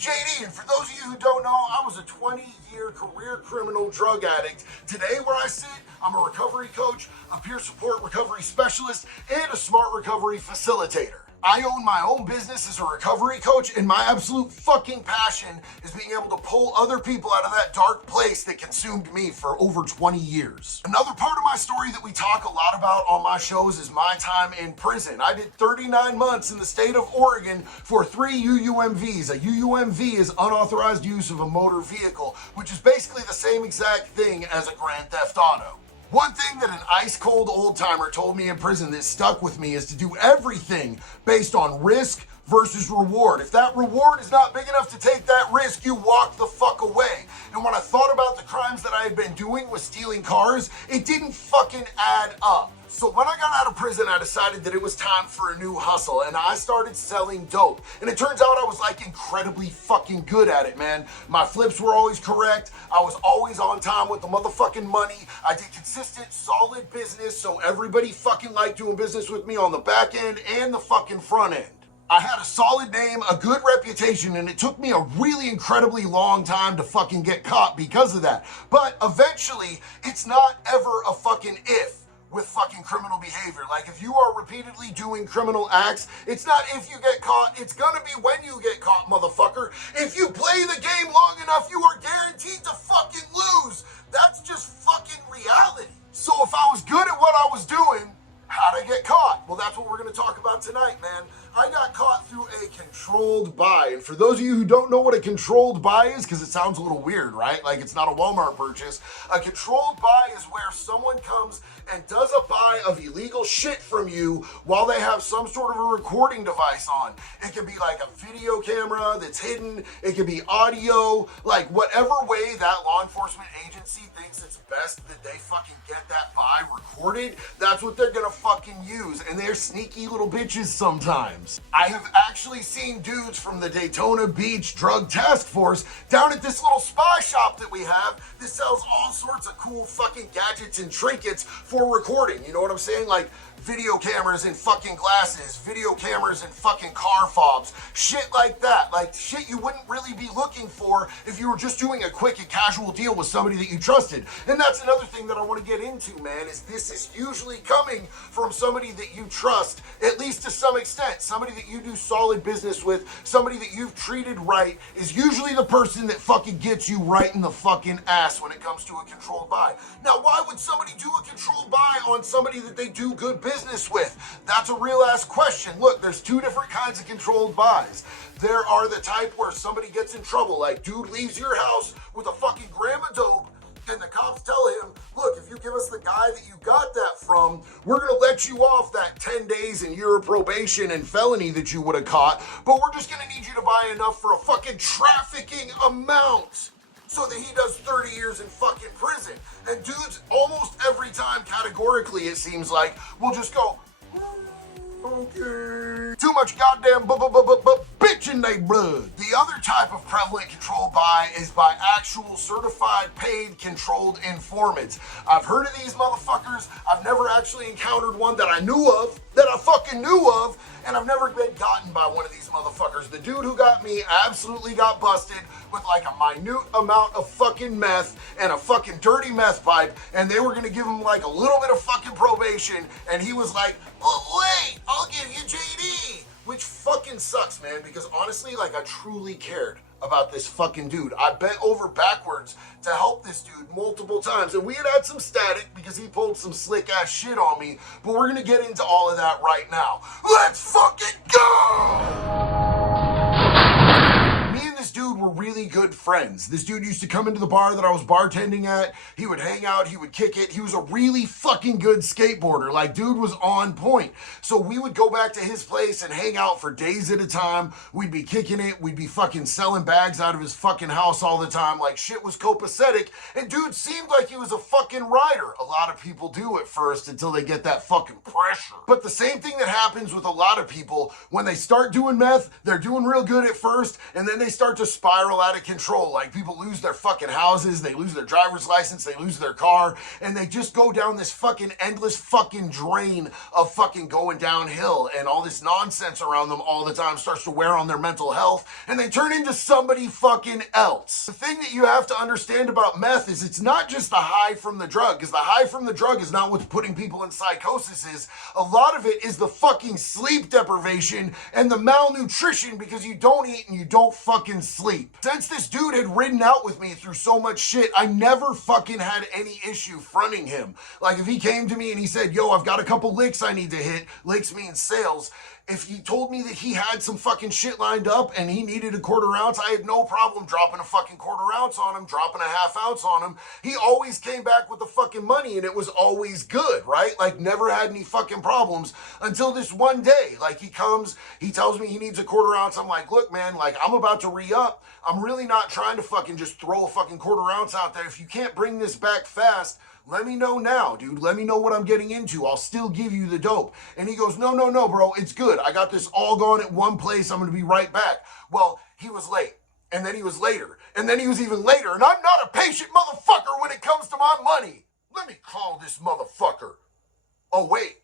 JD, and for those of you who don't know, I was a 20-year career criminal drug addict. Today, where I sit, I'm a recovery coach, a peer support recovery specialist, and a smart recovery facilitator. I own my own business as a recovery coach, and my absolute fucking passion is being able to pull other people out of that dark place that consumed me for over 20 years. Another part of my story that we talk a lot about on my shows is my time in prison. I did 39 months in the state of Oregon for 3 UUMVs. A UUMV is unauthorized use of a motor vehicle, which is basically the same exact thing as a Grand Theft Auto. One thing that an ice-cold old-timer told me in prison that stuck with me is to do everything based on risk versus reward. If that reward is not big enough to take that risk, you walk the fuck away. And when I thought about the crimes that I had been doing with stealing cars, it didn't fucking add up. So when I got out of prison, I decided that it was time for a new hustle, and I started selling dope. And it turns out I was like incredibly fucking good at it, man. My flips were always correct. I was always on time with the motherfucking money. I did consistent, solid business, so everybody fucking liked doing business with me on the back end and the fucking front end. I had a solid name, a good reputation, and it took me a really incredibly long time to fucking get caught because of that. But eventually, it's not ever a fucking if with fucking criminal behavior. Like, if you are repeatedly doing criminal acts, it's not if you get caught, it's gonna be when you get caught, motherfucker. If you play the game long enough, you are guaranteed to fucking lose. That's just fucking reality. So if I was good at what I was doing, how'd I get caught? Well, that's what we're gonna talk about tonight, man. I got caught through a controlled buy. And for those of you who don't know what a controlled buy is, because it sounds a little weird, right? Like it's not a Walmart purchase. A controlled buy is where someone comes and does a buy of illegal shit from you while they have some sort of a recording device on. It can be like a video camera that's hidden. It can be audio, like whatever way that law enforcement agency thinks it's best that they fucking get that buy recorded, that's what they're gonna fucking use. And they're sneaky little bitches sometimes. I have actually seen dudes from the Daytona Beach Drug Task Force down at this little spy shop that we have that sells all sorts of cool fucking gadgets and trinkets for recording. You know what I'm saying? Like video cameras and fucking glasses, video cameras and fucking car fobs, shit like that. Like shit you wouldn't really be looking for if you were just doing a quick and casual deal with somebody that you trusted. And that's another thing that I want to get into, man, is this is usually coming from somebody that you trust, at least to some extent. Somebody that you do solid business with, somebody that you've treated right, is usually the person that fucking gets you right in the fucking ass when it comes to a controlled buy. Now, why would somebody do a controlled buy on somebody that they do good business with? That's a real ass question. Look, there's two different kinds of controlled buys. There are the type where somebody gets in trouble, like dude leaves your house with a fucking gram of dope, and the cops tell him, look, if you give us the guy that you got that from, we're gonna let you off that 10 days and year of probation and felony that you would have caught, but we're just gonna need you to buy enough for a fucking trafficking amount so that he does 30 years in fucking prison. And dudes, almost every time, categorically, it seems like, will just go, okay. Too much goddamn bitch in they blood. The other type of prevalent controlled buy is by actual certified paid controlled informants. I've heard of these motherfuckers. I've never actually encountered one that I knew of, that I fucking knew of, and I've never been gotten by one of these motherfuckers. The dude who got me absolutely got busted with like a minute amount of fucking meth and a fucking dirty meth pipe, and they were gonna give him like a little bit of fucking probation, and he was like, oh wait, I'll give you JD. Which fucking sucks, man, because honestly, like, I truly cared about this fucking dude. I bent over backwards to help this dude multiple times, and we had some static because he pulled some slick ass shit on me, but we're gonna get into all of that right now. Let's fucking go! Me and this dude were really good friends. This dude used to come into the bar that I was bartending at. He would hang out, he would kick it. He was a really fucking good skateboarder. Like, dude was on point. So we would go back to his place and hang out for days at a time. We'd be kicking it. We'd be fucking selling bags out of his fucking house all the time. Like, shit was copacetic. And dude seemed like he was a fucking rider. A lot of people do at first until they get that fucking pressure. But the same thing that happens with a lot of people, when they start doing meth, they're doing real good at first, and then they start to spiral spiral out of control. Like people lose their fucking houses, they lose their driver's license, they lose their car, and they just go down this fucking endless fucking drain of fucking going downhill, and all this nonsense around them all the time starts to wear on their mental health, and they turn into somebody fucking else. The thing that you have to understand about meth is it's not just the high from the drug, because the high from the drug is not what's putting people in psychosis. A lot of it is the fucking sleep deprivation and the malnutrition because you don't eat and you don't fucking sleep. Since this dude had ridden out with me through so much shit, I never fucking had any issue fronting him. Like if he came to me and he said, yo, I've got a couple licks I need to hit, licks means sales. If he told me that he had some fucking shit lined up and he needed a quarter ounce, I had no problem dropping a fucking quarter ounce on him, dropping a half ounce on him. He always came back with the fucking money and it was always good, right? Like never had any fucking problems until this one day. Like he comes, he tells me he needs a quarter ounce. I'm like, look, man, like I'm about to re-up. I'm really not trying to fucking just throw a fucking quarter ounce out there. If you can't bring this back fast, let me know now, dude. Let me know what I'm getting into. I'll still give you the dope. And he goes, no, bro. It's good. I got this all gone at one place. I'm going to be right back. Well, he was late. And then he was later. And then he was even later. And I'm not a patient motherfucker when it comes to my money. Let me call this motherfucker. Oh, wait.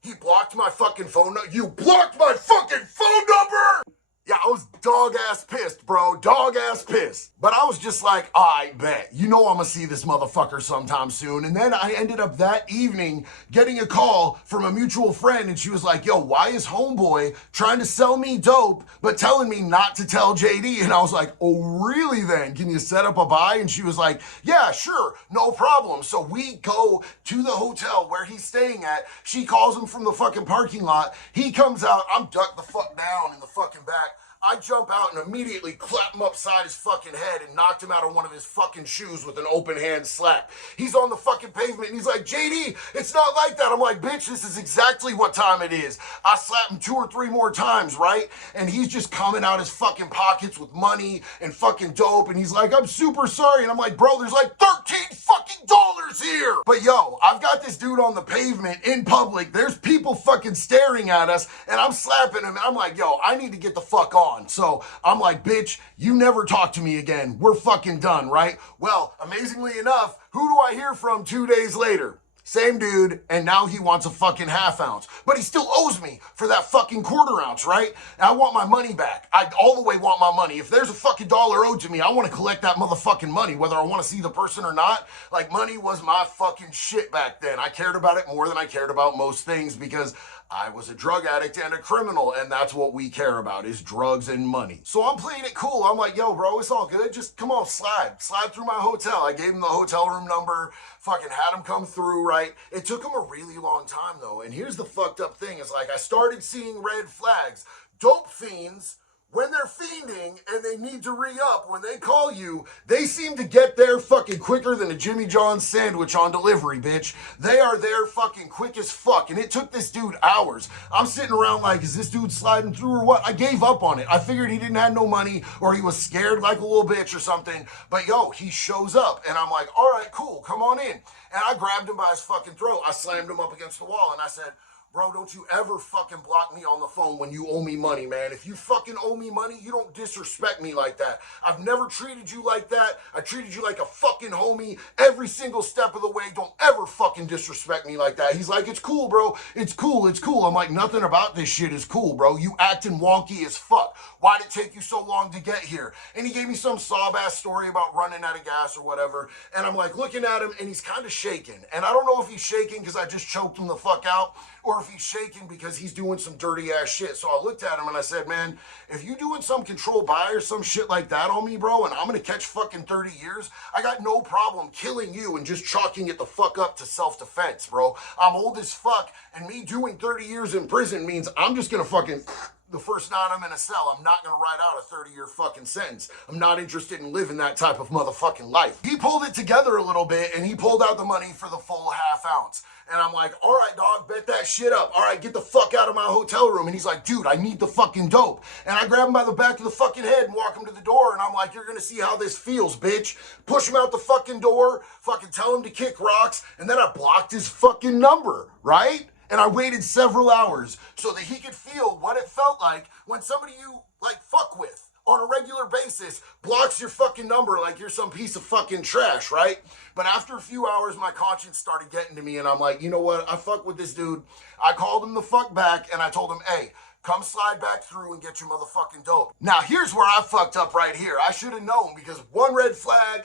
He blocked my fucking phone number. You blocked my fucking phone number? Yeah, I was dog-ass pissed, bro. Dog-ass pissed. But I was just like, I bet. You know I'm gonna see this motherfucker sometime soon. And then I ended up that evening getting a call from a mutual friend, and she was like, yo, why is homeboy trying to sell me dope, but telling me not to tell JD? And I was like, oh, really then? Can you set up a buy? And she was like, yeah, sure, no problem. So we go to the hotel where he's staying at. She calls him from the fucking parking lot. He comes out. I'm ducked the fuck down in the fucking back. I jump out and immediately clap him upside his fucking head and knocked him out of one of his fucking shoes with an open hand slap. He's on the fucking pavement and he's like, JD, it's not like that. I'm like, bitch, this is exactly what time it is. I slap him 2 or 3 more times, right? And he's just coming out his fucking pockets with money and fucking dope. And he's like, I'm super sorry. And I'm like, bro, there's like 13 fucking dollars here. But yo, I've got this dude on the pavement in public. There's people fucking staring at us and I'm slapping him. And I'm like, yo, I need to get the fuck on. So I'm like, bitch, you never talk to me again. We're fucking done, right? Well, amazingly enough, who do I hear from 2 days later? Same dude, and now he wants a fucking half ounce. But he still owes me for that fucking quarter ounce, right? And I want my money back. I all the way want my money. If there's a fucking dollar owed to me, I want to collect that motherfucking money, whether I want to see the person or not. Like, money was my fucking shit back then. I cared about it more than I cared about most things because I was a drug addict and a criminal, and that's what we care about is drugs and money. So I'm playing it cool. I'm like, yo, bro, it's all good. Just come on, slide through my hotel. I gave him the hotel room number, fucking had him come through, right? It took him a really long time, though. And here's the fucked up thing is like I started seeing red flags. Dope fiends, when they're fiending and they need to re-up, when they call you, they seem to get there fucking quicker than a Jimmy John's sandwich on delivery, bitch. They are there fucking quick as fuck. And it took this dude hours. I'm sitting around like, is this dude sliding through or what? I gave up on it. I figured he didn't have no money or he was scared like a little bitch or something. But yo, he shows up and I'm like, all right, cool, come on in. And I grabbed him by his fucking throat. I slammed him up against the wall and I said, bro, don't you ever fucking block me on the phone when you owe me money, man. If you fucking owe me money, you don't disrespect me like that. I've never treated you like that. I treated you like a fucking homie every single step of the way. Don't ever fucking disrespect me like that. He's like, it's cool, bro. It's cool. It's cool. I'm like, nothing about this shit is cool, bro. You acting wonky as fuck. Why'd it take you so long to get here? And he gave me some sob-ass story about running out of gas or whatever. And I'm like looking at him and he's kind of shaking. And I don't know if he's shaking because I just choked him the fuck out or if he's shaking because he's doing some dirty ass shit. So I looked at him and I said, man, if you doing some control buy or some shit like that on me, bro, and I'm gonna catch fucking 30 years, I got no problem killing you and just chalking it the fuck up to self-defense, bro. I'm old as fuck, and me doing 30 years in prison means I'm just gonna fucking the first night I'm in a cell, I'm not gonna write out a 30-year fucking sentence. I'm not interested in living that type of motherfucking life. He pulled it together a little bit and he pulled out the money for the full half ounce. And I'm like, all right, dog, bet that shit up. All right, get the fuck out of my hotel room. And he's like, dude, I need the fucking dope. And I grab him by the back of the fucking head and walk him to the door. And I'm like, you're gonna see how this feels, bitch. Push him out the fucking door, fucking tell him to kick rocks. And then I blocked his fucking number, right? And I waited several hours so that he could feel what it felt like when somebody you like fuck with on a regular basis, blocks your fucking number like you're some piece of fucking trash, right? But after a few hours, my conscience started getting to me, and I'm like, you know what? I fuck with this dude. I called him the fuck back, and I told him, hey, come slide back through and get your motherfucking dope. Now, here's where I fucked up right here. I should have known, because one red flag,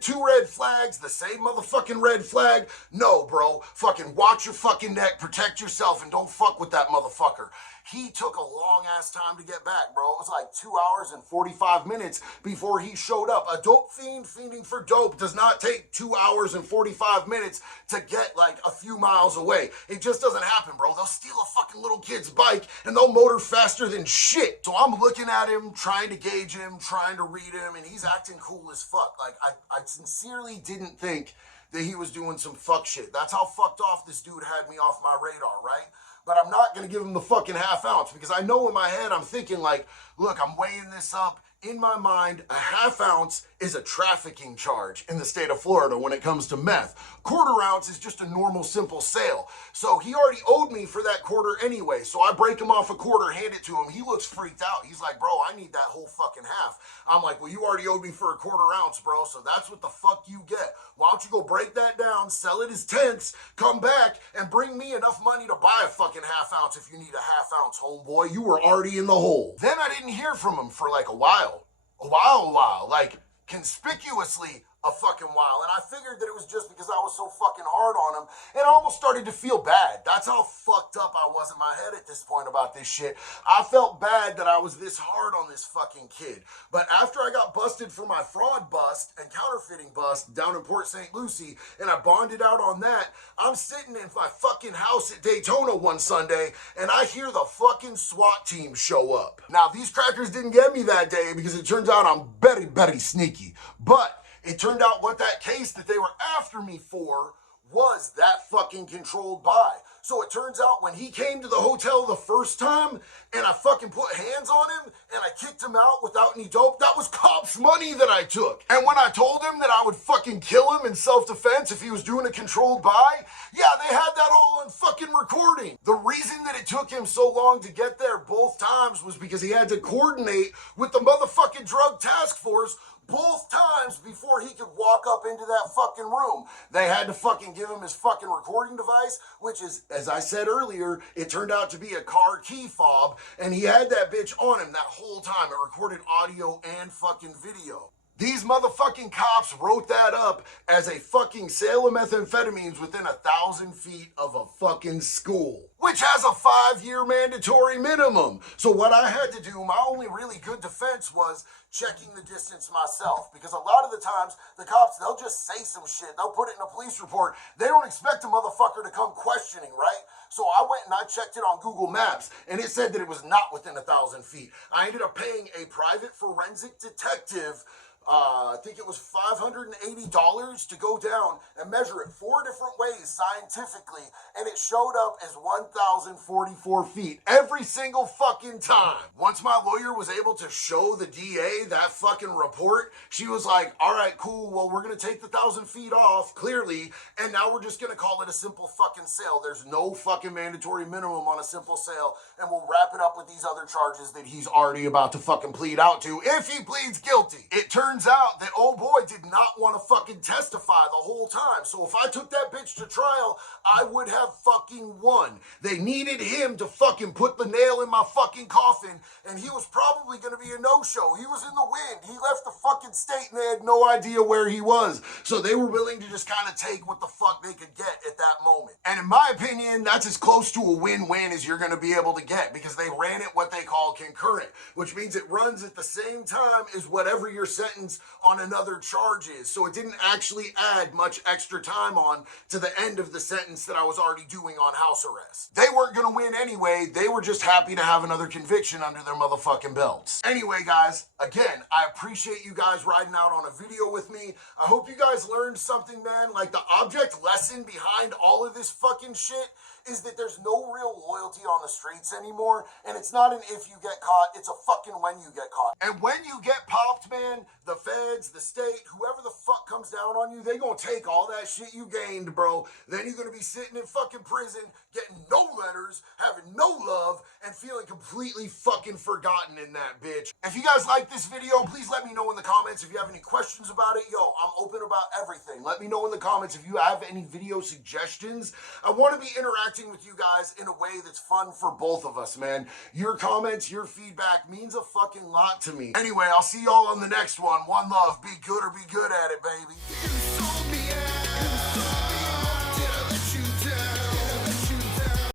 two red flags, the same motherfucking red flag. No, bro. Fucking watch your fucking neck, protect yourself, and don't fuck with that motherfucker. He took a long ass time to get back, bro. It was like 2 hours and 45 minutes before he showed up. A dope fiend fiending for dope does not take 2 hours and 45 minutes to get like a few miles away. It just doesn't happen, bro. They'll steal a fucking little kid's bike and they'll motor faster than shit. So I'm looking at him, trying to gauge him, trying to read him, and he's acting cool as fuck. Like, I sincerely didn't think that he was doing some fuck shit. That's how fucked off this dude had me off my radar, right? But I'm not going to give him the fucking half ounce, because I know in my head I'm thinking like, look, I'm weighing this up. In my mind, a half ounce is a trafficking charge in the state of Florida when it comes to meth. Quarter ounce is just a normal, simple sale. So he already owed me for that quarter anyway. So I break him off a quarter, hand it to him. He looks freaked out. He's like, bro, I need that whole fucking half. I'm like, well, you already owed me for a quarter ounce, bro. So that's what the fuck you get. Why don't you go break that down, sell it as tenths, come back, and bring me enough money to buy a fucking half ounce if you need a half ounce, homeboy. You were already in the hole. Then I didn't hear from him for like a while, like conspicuously a fucking while. And I figured that it was just because I was so fucking hard on him, and I almost started to feel bad. That's how fucked up I was in my head at this point about this shit. I felt bad that I was this hard on this fucking kid. But after I got busted for my fraud bust and counterfeiting bust down in Port St. Lucie, and I bonded out on that, I'm sitting in my fucking house at Daytona one Sunday, and I hear the fucking SWAT team show up. Now, these crackers didn't get me that day, because it turns out I'm very, very sneaky. But it turned out what that case that they were after me for was that fucking controlled buy. So it turns out when he came to the hotel the first time and I fucking put hands on him and I kicked him out without any dope, that was cops' money that I took. And when I told him that I would fucking kill him in self-defense if he was doing a controlled buy, yeah, they had that all on fucking recording. The reason that it took him so long to get there both times was because he had to coordinate with the motherfucking drug task force both times before he could walk up into that fucking room. They had to fucking give him his fucking recording device, which is, as I said earlier, it turned out to be a car key fob, and he had that bitch on him that whole time. It recorded audio and fucking video. These motherfucking cops wrote that up as a fucking sale of methamphetamines within 1,000 feet of a fucking school, which has a 5-year mandatory minimum. So what I had to do, my only really good defense was checking the distance myself, because a lot of the times the cops, they'll just say some shit. They'll put it in a police report. They don't expect a motherfucker to come questioning, right? So I went and I checked it on Google Maps, and it said that it was not within 1,000 feet. I ended up paying a private forensic detective I think it was $580 to go down and measure it 4 different ways scientifically, and it showed up as 1,044 feet every single fucking time. Once my lawyer was able to show the DA that fucking report, she was like, all right, cool, well, we're gonna take the 1,000 feet off, clearly, and now we're just gonna call it a simple fucking sale. There's no fucking mandatory minimum on a simple sale, and we'll wrap it up with these other charges that he's already about to fucking plead out to if he pleads guilty. It turns out that old boy did not want to fucking testify the whole time. So if I took that bitch to trial, I would have fucking won. They needed him to fucking put the nail in my fucking coffin, and he was probably going to be a no-show. He was in the wind. He left the fucking state, and they had no idea where he was. So they were willing to just kind of take what the fuck they could get at that moment. And in my opinion, that's as close to a win-win as you're going to be able to get, because they ran it what they call concurrent, which means it runs at the same time as whatever your sentence on another charge is. So it didn't actually add much extra time on to the end of the sentence that I was already doing on house arrest. They weren't going to win anyway. They were just happy to have another conviction under their motherfucking belts. Anyway, guys, again, I appreciate you guys riding out on a video with me. I hope you guys learned something, man. Like, the object lesson behind all of this fucking shit is that there's no real loyalty on the streets anymore, and it's not an if you get caught, it's a fucking when you get caught. And when you get popped, man, the the feds, the state, whoever the fuck comes down on you, they gonna take all that shit you gained, bro. Then you're gonna be sitting in fucking prison, getting no letters, having no love, and feeling completely fucking forgotten in that bitch. If you guys like this video, please let me know in the comments. If you have any questions about it, yo, I'm open about everything. Let me know in the comments if you have any video suggestions. I want to be interacting with you guys in a way that's fun for both of us, man. Your comments, your feedback means a fucking lot to me. Anyway, I'll see y'all on the next one. One love. Be good or be good at it, baby.